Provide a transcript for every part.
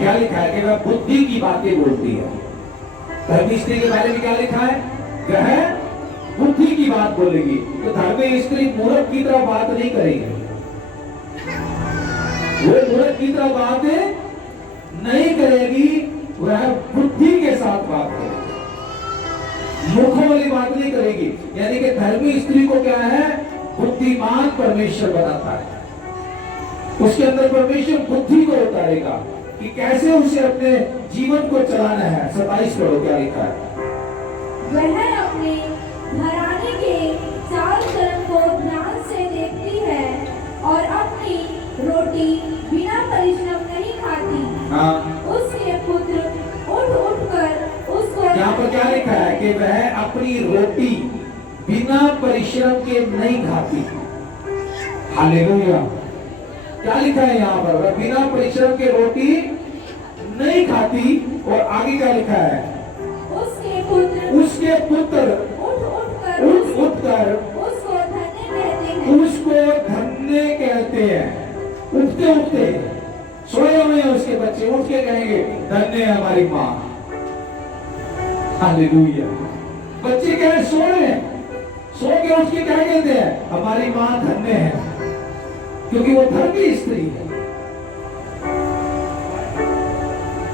क्या लिखा है कि वह बुद्धि की बातें बोलती है। धर्मी स्त्री के बारे में क्या लिखा है? वह बुद्धि की बात बोलेगी। तो धर्मी स्त्री मूर्ख की तरह बात नहीं करेगी, वो मूर्ख की तरह बात नहीं करेगी, वह बुद्धि के साथ बात करेगी, मूर्खों वाली बात नहीं करेगी। यानी कि धर्मी स्त्री को क्या है? बुद्धिमान परमेश्वर बनाता है, उसके अंदर परमेश्वर बुद्धि को उतारेगा कि कैसे उसे अपने जीवन को चलाना है। 27 पढ़ो क्या लिखा है? वह अपने घराने के चाल चलन को ध्यान से देखती है और अपनी रोटी बिना परिश्रम नहीं खाती। हाँ, उसके पुत्र उठ उठ कर उसको। यहाँ पर क्या लिखा है कि वह अपनी रोटी बिना परिश्रम के नहीं खाती। हालेलुया। क्या लिखा है यहाँ पर? वह बिना परिश्रम के रोटी नहीं खाती। और आगे क्या लिखा है? उसके पुत्र उठ उठ कर उसको धन्य कहते हैं। उसको धन्य कहते हैं। उठते उठते सोए हुए हैं उसके बच्चे, उठ के कहेंगे धन्य है हमारी माँ। हालेलुया। बच्चे क्या है? सो रहे हैं, सो के उठ के क्या कहते हैं? हमारी माँ धन्य है, क्योंकि वो धर्मी स्त्री है।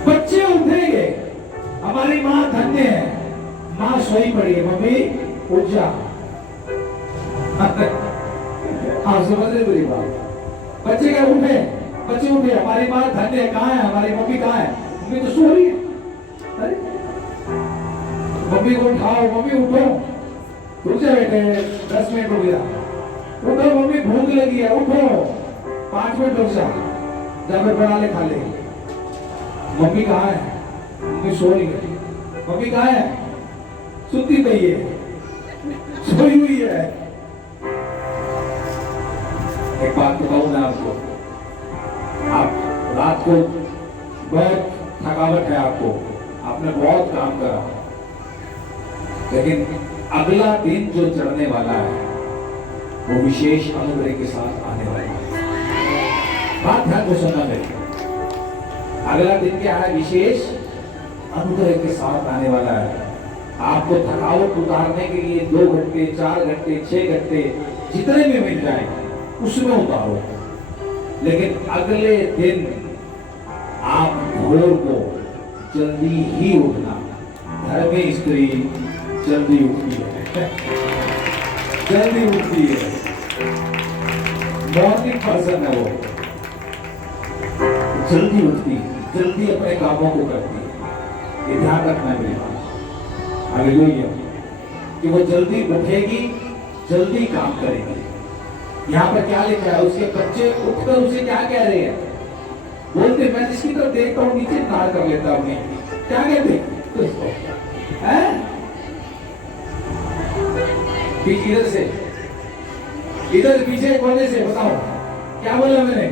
बच्चे उठेंगे, हमारी माँ धन्य है। माँ सोई पड़ी है, मम्मी उठ जा। आप समझ रहे मेरी बात? बच्चे क्या उठे? बच्चे उठे, हमारी माँ धन्य है। कहाँ है हमारी मम्मी? कहाँ है? मम्मी तो सो रही है। अरे मम्मी को उठाओ, मम्मी उठो, रुक जा बेटे, 10 मिनट हो गया, उठो मम्मी भूख लगी है, उठो 5 मिनट रुक जा, जाकर बना ले खा ले। मम्मी कहाँ है? मम्मी सो रही है। मम्मी कहाँ है? सुती पई है, सोई हुई है। एक बात बताऊं मैं आपको, आप रात को बहुत थकावट है आपको, आपने बहुत काम करा, लेकिन अगला दिन जो चढ़ने वाला है वो विशेष अनुग्रह के साथ आने वाला है। बात ध्यान से सुनना मेरी। अगला दिन क्या है? विशेष अनुग्रह के साथ आने वाला है। आपको थकावट उतारने के लिए 2 घंटे, 4 घंटे, 6 घंटे जितने भी मिल जाए उसमें उतारो, लेकिन अगले दिन आप भोर को जल्दी ही उठना। धर्मी स्त्री जल्दी उठती है, जल्दी उठती है, मॉर्निंग पर्सन है वो, जल्दी उठती है, जल्दी अपने कामों को करती है। ये ध्यान रखना है मेरी बात। हालेलुया। कि वो जल्दी उठेगी, जल्दी काम करेगी। यहाँ पर क्या लिखा है? उसके बच्चे उठकर उसे क्या कह रहे हैं? बोलते, मैं जिसकी तरफ देखता हूँ नीचे नाड़ कर लेता हूँ। क्या कहते? इधर से, इधर पीछे कोने से बताओ क्या बोला मैंने?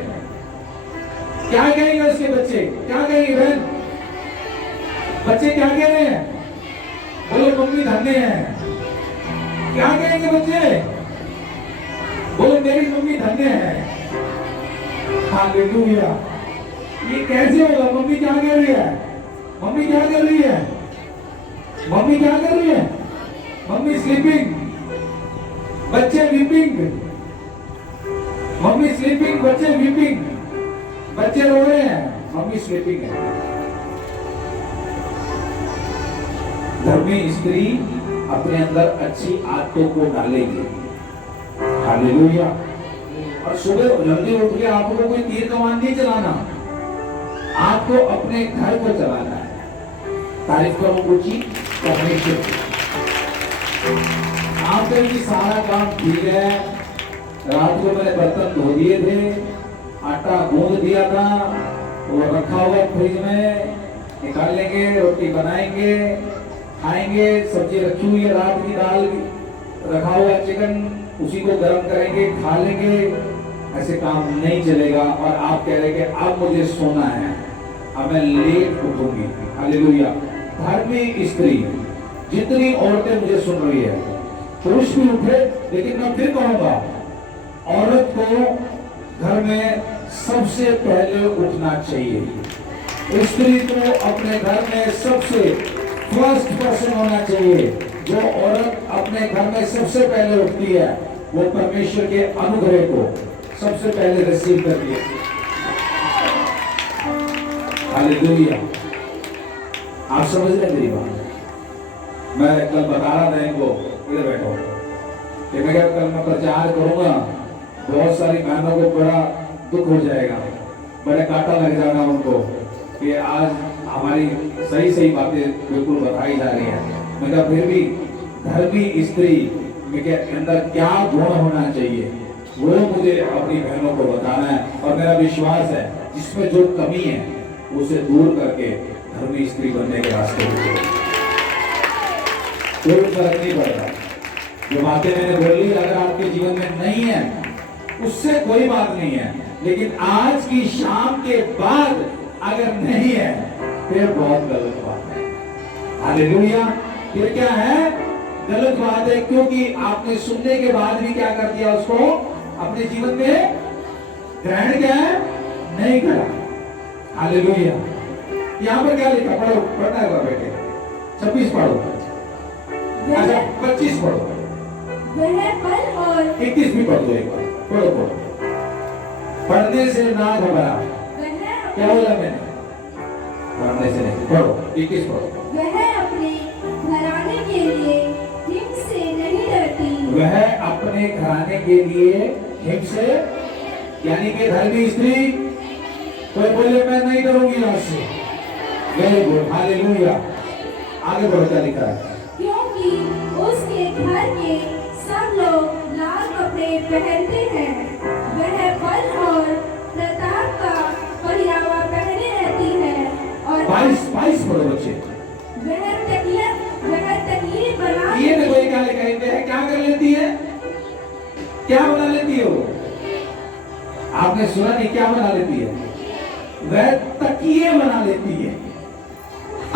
क्या कहेंगे उसके बच्चे? क्या कहेंगे बहन? बच्चे क्या कह रहे हैं? बोलो मम्मी धन्य है। क्या कहेंगे बच्चे? बोलो मेरी मम्मी धन्य है। हालेलुया। ये कैसे होगा? मम्मी क्या कह रही है? मम्मी क्या कर रही है? मम्मी क्या कर रही है? मम्मी स्लीपिंग, बच्चे वीपिंग। मम्मी स्लीपिंग, बच्चे वीपिंग। बच्चे रो रहे हैं, मम्मी स्लीपिंग है। धर्मी स्त्री अपने अंदर अच्छी आदतों को डालेगी। हालेलुया। और सुबह जल्दी उठ के आपको कोई तीर कमान नहीं चलाना, आपको अपने घर को चलाना है। तारीफ करो ऊंची परमेश्वर की। आपका भी सारा काम ठीक है। रात को मैंने बर्तन धो दिए थे, आटा गूंद दिया था, वो रखा हुआ फ्रिज में, निकाल लेंगे, रोटी बनाएंगे, खाएंगे। सब्जी रखी हुई है, रात की दाल रखा हुआ चिकन, उसी को गर्म करेंगे, खा लेंगे। ऐसे काम नहीं चलेगा। और आप कह रहे कि अब मुझे सोना है, अब मैं लेट उठूंगी। हालेलुया। धर्मी स्त्री, जितनी औरतें मुझे सुन रही है, पुरुष भी उठे, लेकिन मैं फिर कहूंगा औरत को घर में सबसे पहले उठना चाहिए। स्त्री को अपने घर में सबसे फर्स्ट पर्सन होना चाहिए। जो औरत अपने घर में सबसे पहले उठती है वो परमेश्वर के अनुग्रह को सबसे पहले रिसीव करती है। हालेलुया। आप समझ रहे मेरी बात? मैं कल बता रहा था इनको, इधर बैठो, कि मैं क्या कल मैं प्रचार करूंगा, बहुत सारी बहनों को बड़ा दुख हो जाएगा, बड़े कांटा लग जाएगा उनको कि आज हमारी सही सही बातें बिल्कुल बताई जा रही हैं। मैं कहा फिर भी धर्मी स्त्री में के अंदर क्या गुण होना चाहिए वो मुझे अपनी बहनों को बताना है, और मेरा विश्वास है जिसमें जो कमी है उसे दूर करके धर्मी स्त्री बनने के रास्ते पे कोई फर्क नहीं पड़ता। जो बातें मैंने बोली अगर आपके जीवन में नहीं है उससे कोई बात नहीं है, लेकिन आज की शाम के बाद अगर नहीं है फिर बहुत गलत बात है। हालेलुया। फिर क्या है? गलत बात है, क्योंकि आपने सुनने के बाद भी क्या कर दिया, उसको अपने जीवन में ग्रहण क्या है नहीं करा। हालेलुया। यहाँ पर क्या लिखा? पढ़ो, पढ़ना है बेटे। 26 पढ़ो, अच्छा 25 पढ़ो, वह पल और 21 भी पढ़ दो एक बार। पढ़ो पढ़ो। पढ़ने से ना घबरा। क्या बोला मैंने? पढ़ने से नहीं, पढ़ो 21 पढ़ो। वह अपने घराने के लिए हिम से नहीं डरती। वह अपने घराने के लिए हिम से, यानी कि धर्मी स्त्री कोई बोले मैं नहीं डरूंगी आज से। Very good, hallelujah. आगे बढ़ो, क्या लिखा है? क्योंकि उसके घर के सब लोग लाल कपड़े पहनते हैं। वह बल और प्रताप का पहरावा पहने रहती है। और 22 पढ़ो बच्चे। वह तकिए बना ये देखो ये क्या लिखा है? क्या कर लेती है? क्या बना लेती है वो? आपने सुना नहीं? क्या बना लेती है? वह तकिए बना लेती है।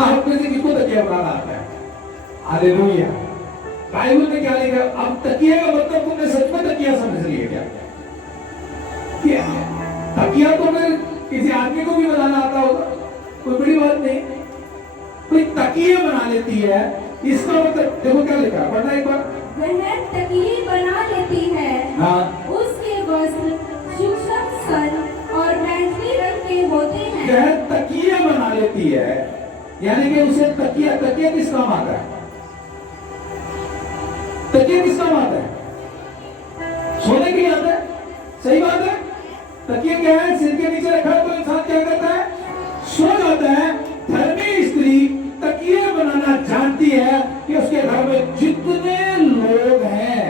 आप में से किसको तकिया बनाना आता है? हालेलुया। बाइबल में क्या लिखा? अब तकिया का मतलब तुमने सच में तकिया समझ लिया क्या? क्या तकिया तो मैं किसी आदमी को भी बनाना आता होगा, कोई बड़ी बात नहीं। कोई तकिए बना लेती है, इसका मतलब देखो क्या लिखा, पढ़ना एक बार। वह तकिए बना लेती है। हाँ। उसके वस्त्र सूक्ष्म सन और बैंगनी रंग के होते हैं। वह तकिए बना लेती है, यानी कि उसे तकिया, तकिया किस काम आता है? तकिया किस काम आता है? सोने के लिए आता है। सही बात है। तकिया क्या है? सिर के नीचे रखा तो इंसान क्या करता है? सो जाता है। धर्मी स्त्री तकिए बनाना जानती है कि उसके घर में जितने लोग हैं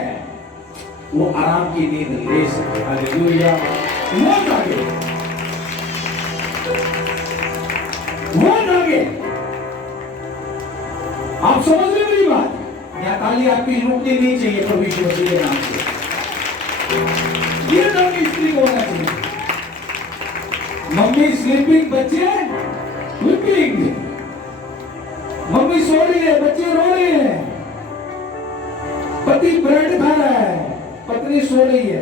वो आराम की नींद ले सके। हालेलुया। वो जागे, वो जागे। आप समझ रहे मेरी बात? यहाँ ताली आपकी रुकनी नहीं चाहिए प्रभु यीशु मसीह के नाम से। ये धर्मी स्त्री को होना चाहिए। मम्मी स्लीपिंग, बच्चे स्लीपिंग। मम्मी सो रही है, बच्चे रो रहे हैं। पति ब्रेड खा रहा है, पत्नी सो रही है।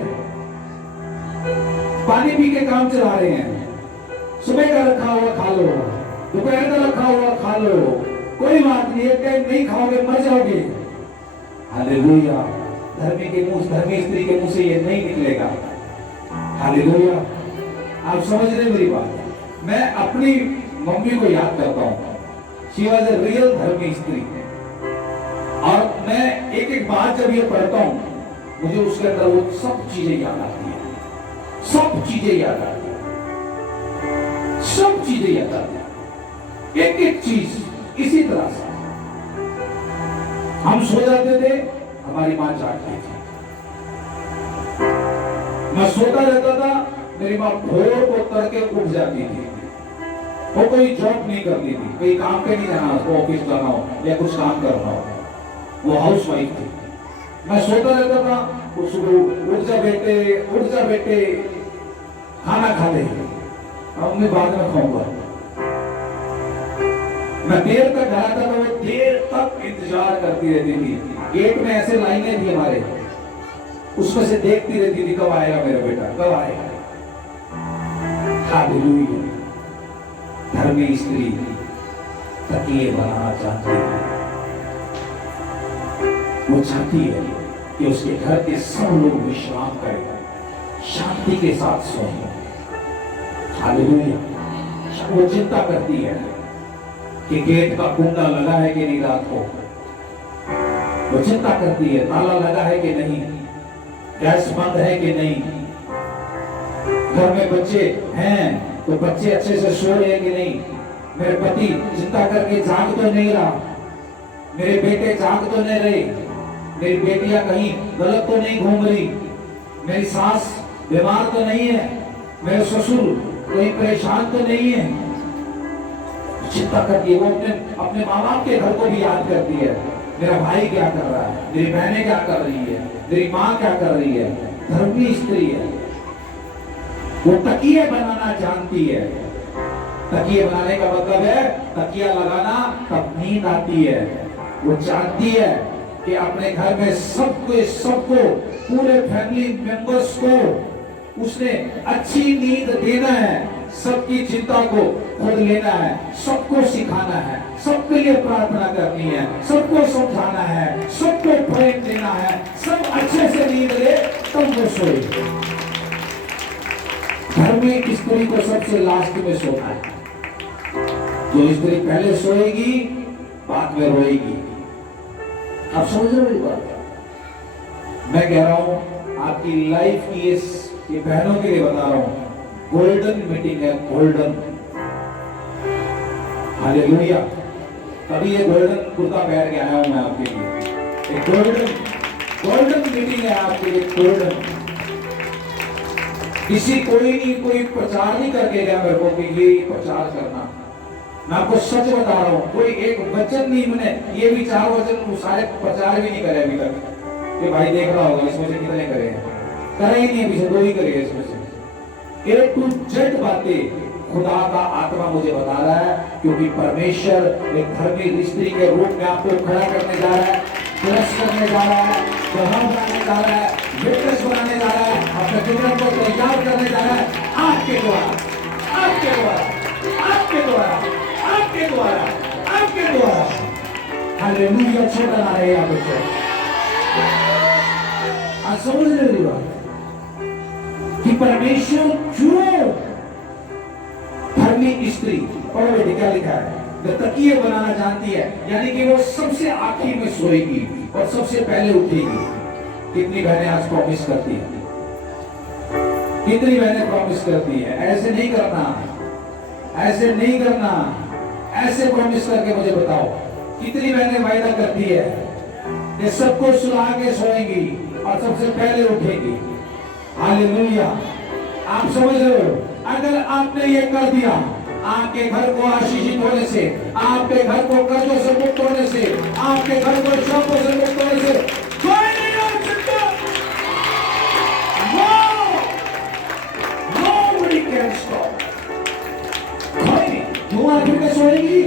पानी पी के काम चला रहे हैं। सुबह का रखा हुआ खा लो, दोपहर का रखा हुआ खा लो, कोई बात नहीं, एक टाइम नहीं खाओगे मर जाओगे। हालेलुया। धर्मी स्त्री के मुंह से ये नहीं निकलेगा। हालेलुया। आप समझ रहे मेरी बात? मैं अपनी मम्मी को याद करता हूँ। शी वॉज ए रियल धर्मी स्त्री। और मैं एक एक बात जब ये पढ़ता हूँ मुझे उसके अंदर वो सब चीजें याद आती है। सब चीजें याद आती है। सब चीजें याद आती है। एक एक चीज इसी तरह से हम सो जाते थे, हमारी मां जागती थी। मैं सोता रहता था, मेरी मां भोर को तड़के उठ जाती थी। वो कोई जॉब नहीं करती थी, कोई काम पे नहीं जाना, उसको ऑफिस जाना हो या कुछ काम करना हो, वो हाउस वाइफ थी। मैं सोता रहता था, वो सुबह उठ जा बेटे खाना खा ले, मम्मी बाद में खाऊंगा। मैं देर तक घर आता था, वो देर तक इंतजार करती रहती थी। गेट में ऐसे लाइनें थी हमारे, उसमें से देखती रहती थी कब आएगा मेरा बेटा, कब आएगा। हालेलुया। धर्मी स्त्री तकिए बनाना चाहती है। वो चाहती है कि उसके घर के सब लोग विश्राम करें, शांति के साथ सोएं। हालेलुया। वो चिंता करती है कि गेट का कुंडा लगा है कि नहीं रात को। वो चिंता करती है ताला लगा है कि नहीं, गैस बंद है कि नहीं, घर में बच्चे हैं तो बच्चे अच्छे से सो रहे हैं कि नहीं, मेरे पति चिंता करके जाग तो नहीं रहा, मेरे बेटे जाग तो नहीं रहे, मेरी बेटियां कहीं गलत तो नहीं घूम रही, मेरी सास बीमार तो नहीं है, मेरे ससुर कहीं परेशान तो नहीं है। चिंता करती है। वो अपने माँ बाप के घर को भी याद करती है, मेरा भाई क्या कर रहा है, मेरी बहनें क्या कर रही है, मेरी माँ क्या कर रही है। धर्मी स्त्री है, वो तकिए बनाना जानती है। तकिए बनाने का मतलब है तकिया लगाना तब नींद आती है। वो जानती है कि अपने घर में सबको पूरे फैमिली मेंबर्स को उसने अच्छी नींद देना है, सबकी चिंता को खुद लेना है, सबको सिखाना है, सबके लिए प्रार्थना करनी है, सबको समझाना है, सबको प्रेम देना है, सब अच्छे से नींद ले तब वो सोए। घर में स्त्री को सबसे लास्ट में सोना है। जो स्त्री पहले सोएगी बाद में रोएगी। आप समझ रहे हो मेरी बात? मैं कह रहा हूं आपकी लाइफ की ये बहनों के लिए बता रहा हूं, गोल्डन मीटिंग है, गोल्डन। हालेलुया। तभी ये गोल्डन कुर्ता पहन के आया हूं मैं आपके लिए। एक गोल्डन मीटिंग है आपके लिए, गोल्डन। कोई प्रचार नहीं करके गया मेरे को कि ये प्रचार करना। मैं आपको सच बता रहा हूं, कोई एक वचन नहीं, मैंने ये भी 4 वचन सारे प्रचार भी नहीं करे अभी तक। ये भाई देख रहा होगा इसमें से कितने करे हैं, करे ही नहीं, अभी से 2 ही करे इसमें से। A to Z बातें खुदा का आत्मा मुझे बता रहा है, क्योंकि परमेश्वर एक धर्मी स्त्री के रूप में आपको खड़ा करने जा रहा है, प्लस करने जा रहा है, गवाह बनाने जा रहा है, विटनेस बनाने जा रहा है, अपने जीवन को तैयार करने जा रहा है आपके द्वारा, आपके द्वारा, आपके द्वारा, आपके द्वारा, आपके द्वारा। हालेलुया। छोटा ना रहे आप इसको। आज समझ रहे हो कि परमेश्वर क्यों धर्मी स्त्री, और बेटे क्या लिखा है, वो तकिए बनाना जानती है, यानी कि वो सबसे आखिर में सोएगी और सबसे पहले उठेगी। कितनी बहनें आज प्रॉमिस करती है, कितनी बहनें प्रॉमिस करती है, ऐसे नहीं करना, ऐसे नहीं करना, ऐसे प्रॉमिस करके मुझे बताओ कितनी बहनें वायदा करती है कि सबको सुला के सोएंगी और सबसे पहले उठेगी। हालेलुया। आप समझ रहे हो? अगर आपने ये कर दिया, आपके घर को आशीषित होने से, आपके घर को कर्जों से मुक्त होने से, आपके घर को शौकों से मुक्त होने से कोई नहीं रोक सकता। Nobody can stop। कोई नहीं। क्यों आखिर में सोएगी?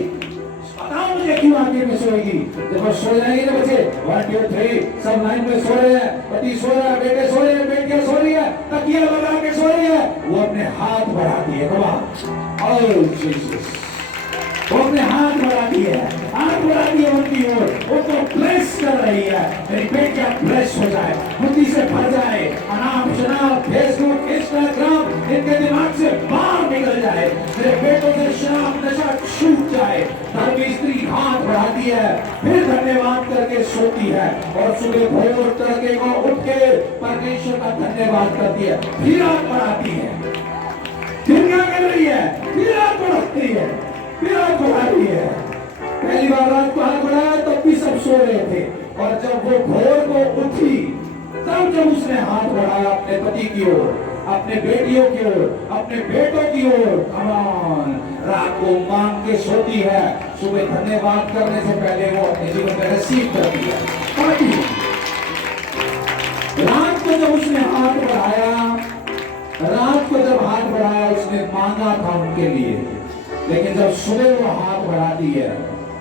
बताओ मुझे क्यों आखिर में सोएगी? जब सो जाएंगे ना बच्चे, 1 2 3 सब लाइन में सो रहे हैं, पति सो रहा है, बेटे सो रहे हैं, बेटियां सो रही है, तकिया लगा के सो रही है, वो अपने हाथ बढ़ाती है। वो अपने हाथ बढ़ाती है, हाथ बढ़ाती है उनकी ओर, उनको ब्लेस कर रही है। मेरी बेटियां ब्लेस हो जाए, बुद्धि से भर जाए, अनाप शनाप फेसबुक इंस्टाग्राम इनके दिमाग से बाहर निकल जाए, मेरे बेटों से शराब नशा छूट जाए। धर्मी स्त्री हाथ बढ़ाती है, फिर धन्यवाद करके सोती है और सुबह भोर तड़के को उठ के परमेश्वर का धन्यवाद करती है, फिर हाथ बढ़ाती है। फिर क्या कर रही है? फिर हाथ बढ़ाती है, फिर हाथ बढ़ा रही है। पहली बार रात को हाथ बढ़ाया तब भी सब सो रहे थे, और जब वो भोर को उठी तब जब उसने हाथ बढ़ाया अपने पति की ओर, अपने बेटियों की ओर, अपने बेटों की ओर, कमान रात को मांग के सोती है, सुबह धन्यवाद करने से पहले वो अपने जीवन में रिसीव करती है। रात को जब उसने हाथ बढ़ाया, रात को जब हाथ बढ़ाया उसने मांगा था उनके लिए, लेकिन जब सुबह वो हाथ बढ़ाती है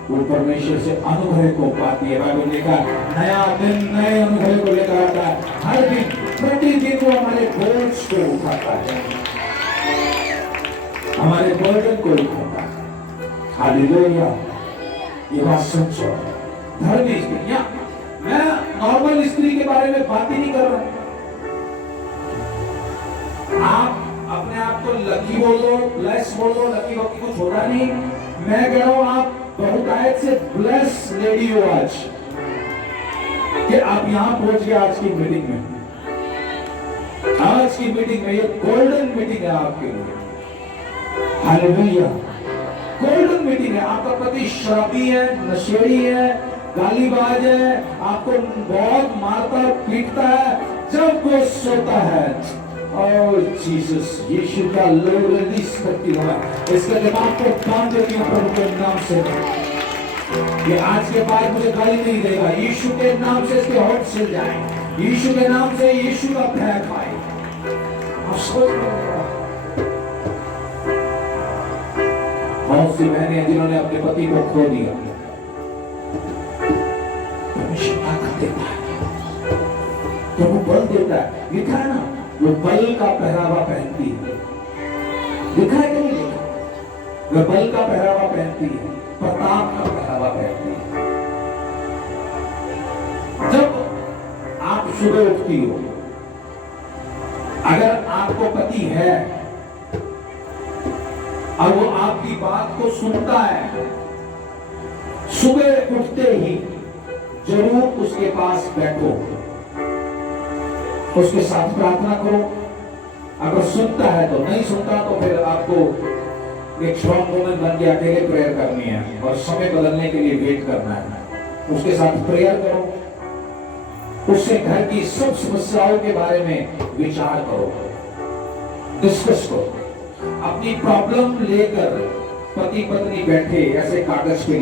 वो परमेश्वर से अनुभव को पाती है। बाइबल लिखा नया दिन नए अनुभव को लेकर आता है। हर दिन प्रतिदिन वो हमारे बोझ को उठाता है, हमारे बर्डन को उठाता है। हालेलुया। ये बात सच है। धर्मी स्त्री, या मैं नॉर्मल स्त्री के बारे में बात ही नहीं कर रहा। आप अपने आप को लकी बोल दो, ब्लेस बोल दो, लकी वकी कुछ होता नहीं। मैं कह रहा हूं आप बहुतायत से ब्लेस लेडी हो आज कि आप यहां पहुंच गए आज की मीटिंग में। आज की मीटिंग में, ये गोल्डन मीटिंग है आपके लिए। हालेलुया। गोल्डन मीटिंग है। आपका पति शराबी है, नशेड़ी है, गालीबाज है, आपको बहुत मारता पीटता है जब वो सोता है। ओह जीसस, यीशु का लहू रिलीज करती हुआ इसके दिमाग को बांध देती हूं प्रभु के नाम से। ये आज के बाद मुझे गाली नहीं देगा। यीशु के नाम से इसके होठ सिल जाए। यीशु के नाम से यीशु का भय खाए। बहुत सी बहनें जिन्होंने अपने पति को खो दिया, परमेश्वर ताकत देता है, प्रभु बल देता है। लिखा है ना, वो बल का पहरावा पहनती है। लिखा है कि नहीं लिखा? वो बल का पहरावा पहनती है, प्रताप का पहरावा पहनती है। जब आप सुबह उठती हो, अगर आपको पति है और वो आपकी बात को सुनता है, सुबह उठते ही जरूर उसके पास बैठो, उसके साथ प्रार्थना करो। अगर सुनता है तो, नहीं सुनता तो फिर आपको एक स्ट्रॉन्ग वुमन बन के अकेले प्रेयर करनी है और समय बदलने के लिए वेट करना है। उसके साथ प्रेयर करो, उससे घर की सब समस्याओं के बारे में विचार करो, डिस्कस करो। अपनी प्रॉब्लम लेकर पति पत्नी बैठे ऐसे कागज पे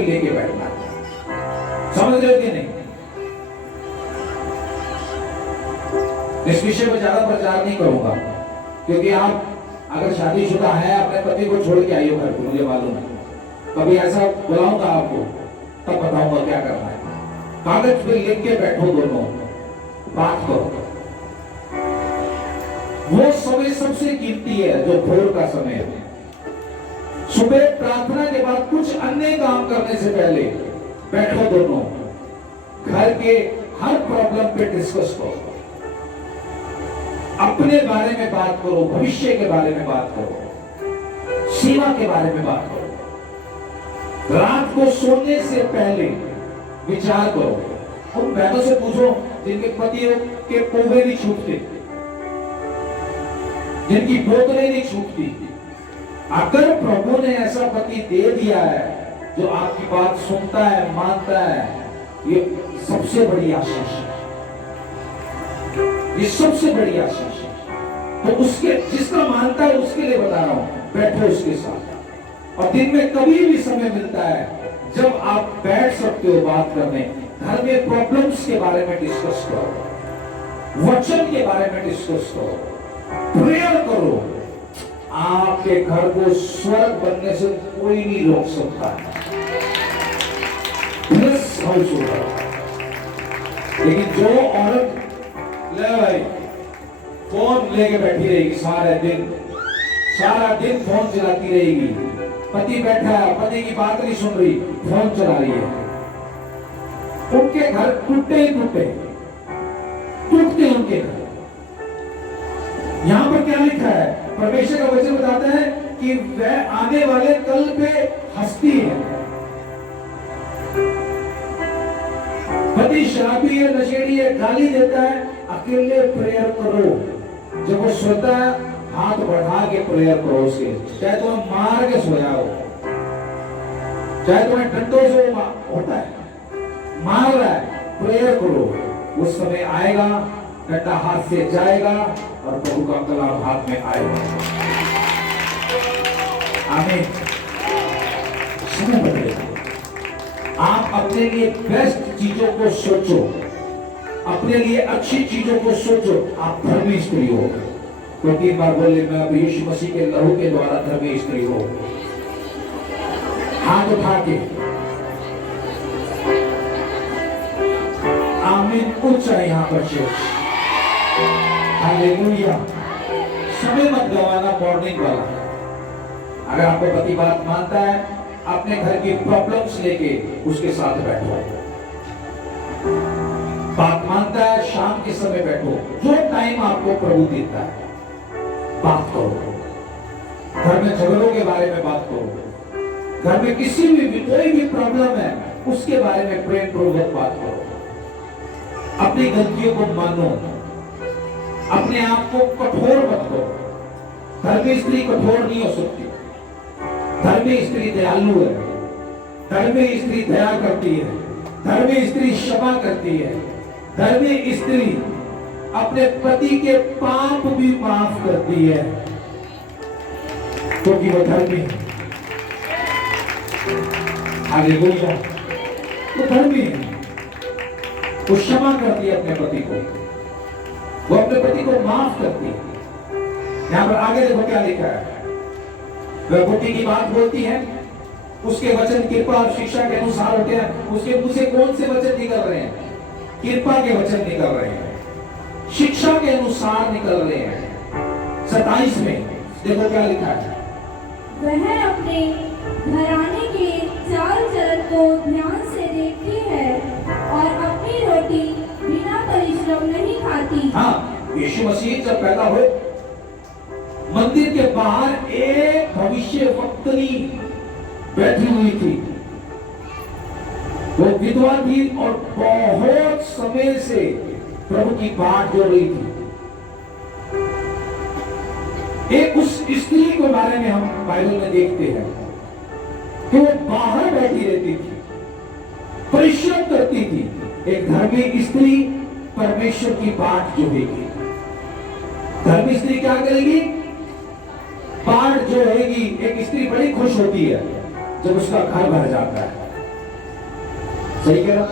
लेके बैठना है। समझ रहे हो कि नहीं? इस विषय में ज्यादा प्रचार नहीं करूंगा, क्योंकि आप अगर शादीशुदा है अपने पति को छोड़ के आइए घर को, मुझे मालूम है। कभी ऐसा बुलाऊंगा आपको तब बताऊंगा क्या करना है। कागज पे लिख के बैठो, दोनों बात करो। वो समय सबसे कीमती है जो भोर का समय है। सुबह प्रार्थना के बाद कुछ अन्य काम करने से पहले बैठो, दोनों घर के हर प्रॉब्लम पे डिस्कस करो, अपने बारे में बात करो, भविष्य के बारे में बात करो, सीमा के बारे में बात करो। रात को सोने से पहले विचार करो। उन बहनों से पूछो जिनके पतियों के पोहे नहीं छूटते, जिनकी बोतलें नहीं छूटती। अगर प्रभु ने ऐसा पति दे दिया है जो आपकी बात सुनता है, मानता है, ये सबसे बड़ी आशीष है। ये सबसे बड़ी आशीष है। तो उसके, जिसका मानता है उसके लिए बता रहा हूं, बैठो उसके साथ। और दिन में कभी भी समय मिलता है जब आप बैठ सकते हो बात करने, घर में प्रॉब्लम्स के बारे में डिस्कस करो, वचन के बारे में डिस्कस करो, प्रेयर करो। आपके घर को स्वर्ग बनने से कोई नहीं रोक सकता है। लेकिन जो औरत ले भाई फोन लेके बैठी रहेगी सारा दिन फोन चलाती रहेगी, पति बैठा है, पति की बात नहीं सुन रही, फोन चला रही है, उनके घर टूटे उनके घर। यहां पर क्या लिखा है? परमेश्वर का वचन बताता है कि वह आने वाले कल पे हंसती है। पति शराबी है, नशेड़ी है, गाली देता है, अकेले प्रेयर करो। जब वो सोता है हाथ बढ़ा के प्रेयर करो उसके, चाहे तुम्हें मार के सोया हो, चाहे तुम्हें डंडों से होता है, मार रहा है, प्रेयर करो। उस समय आएगा, डंडा हाथ से जाएगा और प्रभु का कलाम हाथ में आएगा। आमीन। समय बदलेगा। आप अपने लिए बेस्ट चीजों को सोचो, अपने लिए अच्छी चीजों को सोचो। आप धर्मी स्त्री हो। तो 3 बार बोले, मैं अब यीशु मसीह के लहू के द्वारा धर्मी स्त्री हो। हाथ उठा के आमीन। उच्च है यहां पर चर्च। हालेलुया। समय मत गवाना मॉर्निंग वाला। अगर आपका पति बात मानता है, अपने घर की प्रॉब्लम्स लेके उसके साथ बैठो। बात मानता है, शाम के समय बैठो, जो टाइम आपको प्रभु देता है, बात करो। घर में झगड़ों के बारे में बात करो। घर में किसी भी कोई भी प्रॉब्लम है, उसके बारे में प्रेम पूर्वक बात करो। अपनी गलतियों को मानो, अपने आप को कठोर मत करो। घर में स्त्री कठोर नहीं हो सकती। घर में स्त्री दयालु है, घर में स्त्री दया करती है, घर में स्त्री क्षमा करती है, घर में स्त्री अपने पति के पाप भी माफ करती है, क्योंकि वो धर्मी है। हालेलुया, वो धर्मी है। वो क्षमा करती है अपने पति को, वो अपने पति को माफ करती है। यहां पर आगे देखो क्या लिखा है। वह बुद्धि की बात बोलती है, उसके वचन कृपा और शिक्षा के अनुसार होते हैं। उसके मुंह से कौन से वचन निकल रहे हैं? कृपा के वचन निकल रहे हैं, शिक्षा के अनुसार निकल रहे हैं। 27 में देखो क्या लिखा है। वह अपने घराने के चाल चलन को ध्यान से देखती है और अपनी रोटी बिना परिश्रम नहीं खाती। हाँ, यीशु मसीह जब पैदा हुए, मंदिर के बाहर एक भविष्यवक्तनी बैठी हुई थी। वो विधवा थी और बहुत समय से प्रभु की बाट जो रही थी। एक उस स्त्री के बारे में हम बाइबल में देखते हैं कि वो बाहर बैठी रहती थी, परिश्रम करती थी। एक धर्मी स्त्री परमेश्वर की बाट जोहेगी। धर्मी स्त्री क्या करेगी? बाट जोहेगी। एक स्त्री बड़ी खुश होती है जब उसका घर भर जाता है। सही कह रहा?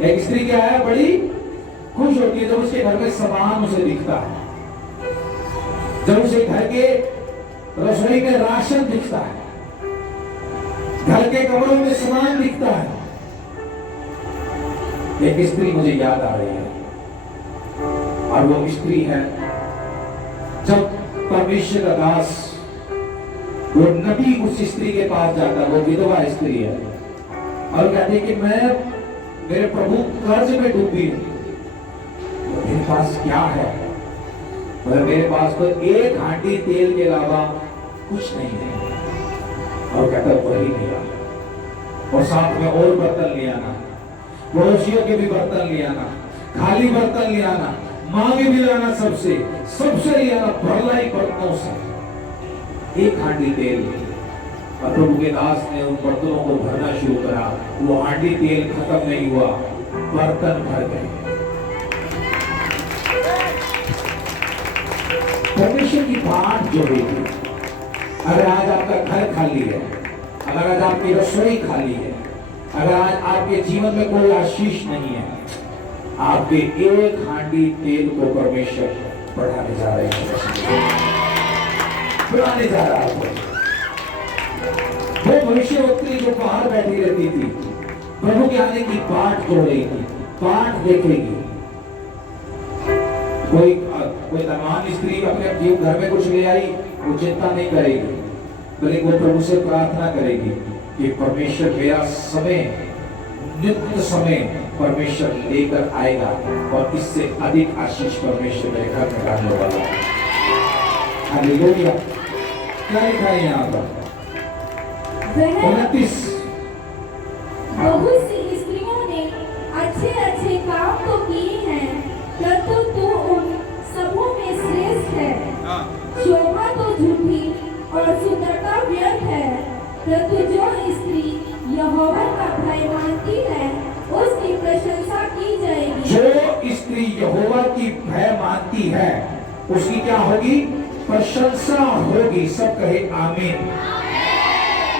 एक स्त्री क्या है? बड़ी खुश होती है जब उसके घर में सामान उसे दिखता है, जब उसे घर के रसोई में राशन दिखता है, घर के कमरों में सामान दिखता है। एक स्त्री मुझे याद आ रही है, और वो स्त्री है जब परमेश्वर का दास, वो नबी उस स्त्री के पास जाता है। वो विधवा स्त्री है और कहती कि मेरे प्रभु कर्ज में डूबी हूं, मेरे पास क्या है? मतलब मेरे पास तो एक हांडी तेल के अलावा कुछ नहीं है। और कहता वही लिया, और साथ में और बर्तन ले आना, पड़ोसियों के भी बर्तन ले आना, खाली बर्तन ले आना, मांगे भी लाना, सबसे ले आना, भरलाई बर्तनों से एक हांडी तेल। और प्रभु के दास ने उन बर्तनों को भरना शुरू करा। वो हांडी तेल खत्म नहीं हुआ, बर्तन भर गए। परमेश्वर की बाट जो हुई थी। अगर आज आपका घर खाली है, अगर आज आपकी रसोई खाली है, अगर आज आपके जीवन में कोई आशीष नहीं है, आपके एक हांडी तेल को परमेश्वर बढ़ाने जा रहे हैं, बढ़ाने जा रहा है। वो भविष्यवक्ता जो बाहर बैठी रहती थी, प्रभु के आने की बाट जो रही थी, बाट देखेगी। कोई धनवान स्त्री अपने जीव घर में कुछ ले आई, वो चिंता नहीं करेगी, बल्कि वो प्रभु से प्रार्थना करेगी कि परमेश्वर मेरा समय, नित्य समय परमेश्वर लेकर आएगा और इससे अधिक आशीष परमेश्वर मेरे घर में डालने वाला है। हालेलुया। क्या लिखा है यहाँ पर? 29। बहुत सी स्त्रियों ने अच्छे काम तो किए हैं, परंतु तू उन सबों में श्रेष्ठ है। शोभा तो झूठी और सुंदरता व्यर्थ है, परंतु जो स्त्री यहोवा का भय मानती है, उसकी प्रशंसा की जाएगी। जो स्त्री यहोवा की भय मानती है, उसकी क्या होगी? प्रशंसा होगी। सब कहे आमीन।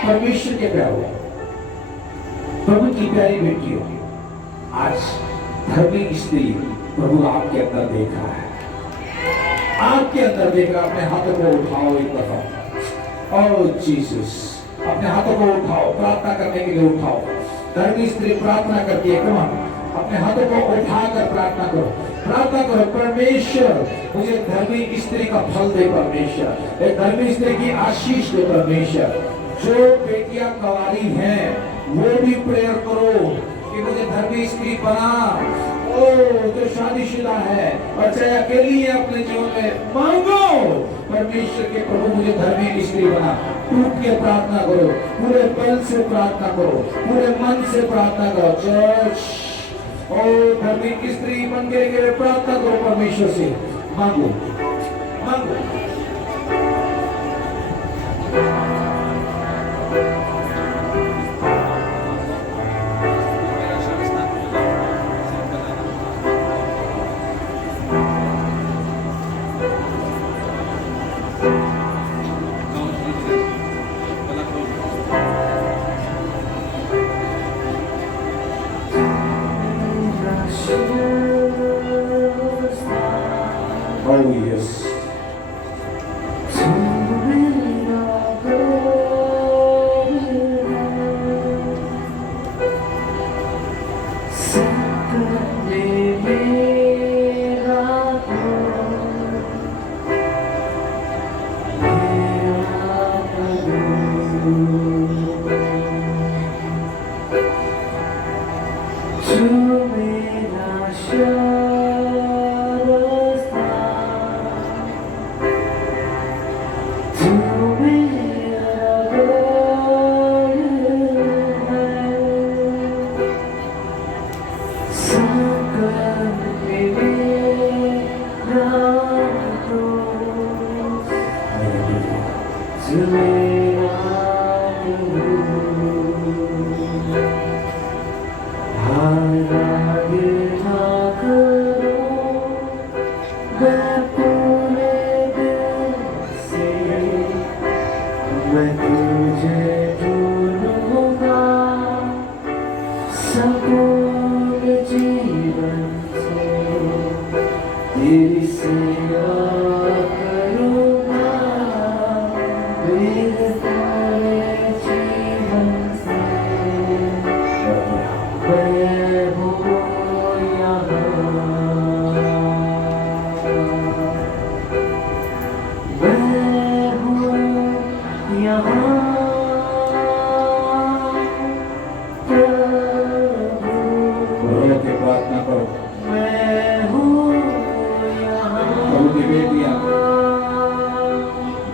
परमेश्वर के प्यारे, प्रभु की प्यारी बेटियों, आज धर्मी स्त्री प्रभु आपके अंदर देख रहा है, आपके अंदर देख रहा। अपने हाथों को उठाओ एक दफा। ओह जीसस, अपने हाथों को उठाओ, प्रार्थना करने के लिए उठाओ। धर्मी स्त्री प्रार्थना करती है। कम अपने हाथों को उठाकर प्रार्थना करो। प्रार्थना करो, परमेश्वर मुझे धर्मी स्त्री का फल दे परमेश्वर, एक धर्मी स्त्री की आशीष दे परमेश्वर। जो बेटियां कुंवारी हैं वो भी प्रेयर करो कि मुझे धर्मी स्त्री बना। ओ जो शादीशुदा है और चाहे अकेली है अपने जीवन में, मांगो परमेश्वर के प्रभु मुझे धर्मी स्त्री बना। टूट के प्रार्थना करो, पूरे बल से प्रार्थना करो, पूरे मन से प्रार्थना करो। चर्च और धर्मी स्त्री बन के प्रार्थना करो परमेश्वर से, मांगो मांगो। Oh yes.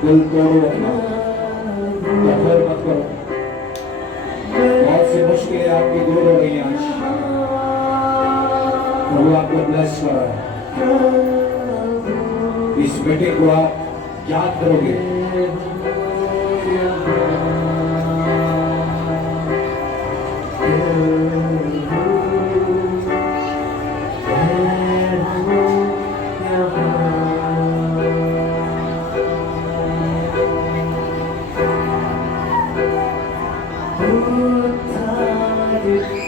दिल तोड़ो अपना, नफरत मत करो। बहुत सी मुश्किलें आपकी दूर हो गई आज, प्रभु आपको ब्लेस कर रहा है। इस मीटिंग को आप याद करोगे। Good